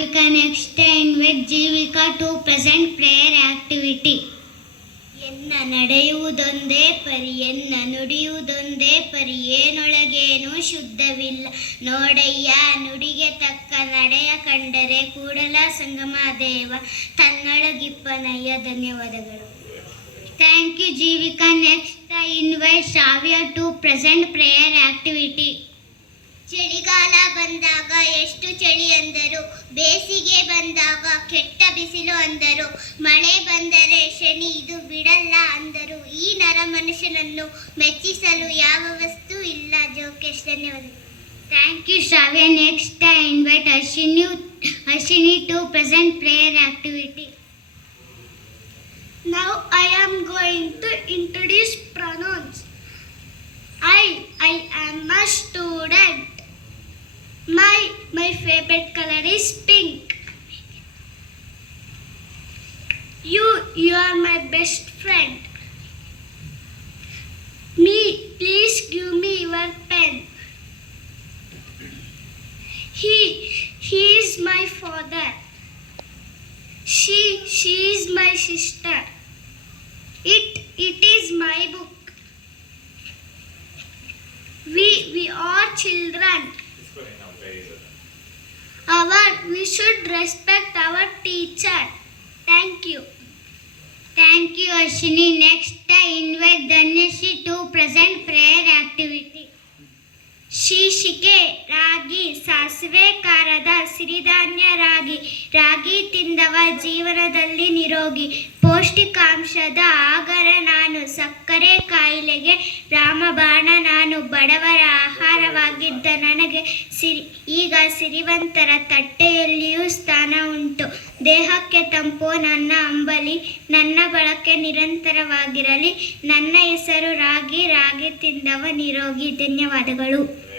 Javika. Next, I invite Jivika to present prayer activity. ಎನ್ನ ನಡೆಯುವುದೊಂದೇ ಪರಿ, ಎನ್ನ ನುಡಿಯುವುದೊಂದೇ ಪರಿ, ಏನೊಳಗೇನೂ ಶುದ್ಧವಿಲ್ಲ ನೋಡಯ್ಯ. ನುಡಿಗೆ ತಕ್ಕ ನಡೆಯ ಕಂಡರೆ ಕೂಡಲ ಸಂಗಮ ದೇವ ತನ್ನೊಳಗಿಪ್ಪನಯ್ಯ. ಧನ್ಯವಾದಗಳು. Thank you Jeevika. Next I invite Shravya to present prayer activity. ಚಳಿಗಾಲ ಬಂದಾಗ ಎಷ್ಟು ಚಳಿ ಅಂದರು, ಬೇಸಿಗೆ ಬಂದಾಗ ಕೆಟ್ಟ ಬಿಸಿಲು ಅಂದರು, ಮಳೆ ಬಂದರೆ ಶನಿ ಇದು ಬಿಡಲ್ಲ ಅಂದರು. ಈ ನರ ಮನುಷ್ಯನನ್ನು ಮೆಚ್ಚಿಸಲು ಯಾವ ವಸ್ತು ಇಲ್ಲ. ಜೋಕೇಶ್. ಧನ್ಯವಾದ. Thank you Shravya. Next I invite Ashwini to present prayer activity. Now I am going to introduce pronouns. I am a student. My favorite color is pink. You are my best friend. Me, please give me your pen. He is my father. She is my sister. It is my book. We are children. We should respect our teacher. Thank you. Thank you Ashwini. Next I invite Dhanyashi to present prayer activity. ಶೀಶಿಕೆ ರಾಗಿ, ಸಾಸಿವೆ ಕಾರದ ಸಿರಿಧಾನ್ಯ ರಾಗಿ. ರಾಗಿ ತಿಂದವ ಜೀವನದಲ್ಲಿ ನಿರೋಗಿ. ಪೌಷ್ಟಿಕಾಂಶದ ಆಗರ ನಾನು, ಸಕ್ಕರೆ ಕಾಯಿಲೆಗೆ ರಾಮಬಾಣ ನಾನು. ಬಡವರ ಆಹಾರವಾಗಿದ್ದ ನನಗೆ ಈಗ ಸಿರಿವಂತರ ತಟ್ಟೆಯಲ್ಲಿಯೂ ಸ್ಥಾನ ಉಂಟು. ದೇಹಕ್ಕೆ ತಂಪು ನನ್ನ ಅಂಬಲಿ, ನನ್ನ ಬಳಕೆ ನಿರಂತರವಾಗಿರಲಿ. ನನ್ನ ಹೆಸರು ರಾಗಿ, ರಾಗಿ ತಿಂದವ ನಿರೋಗಿ. ಧನ್ಯವಾದಗಳು.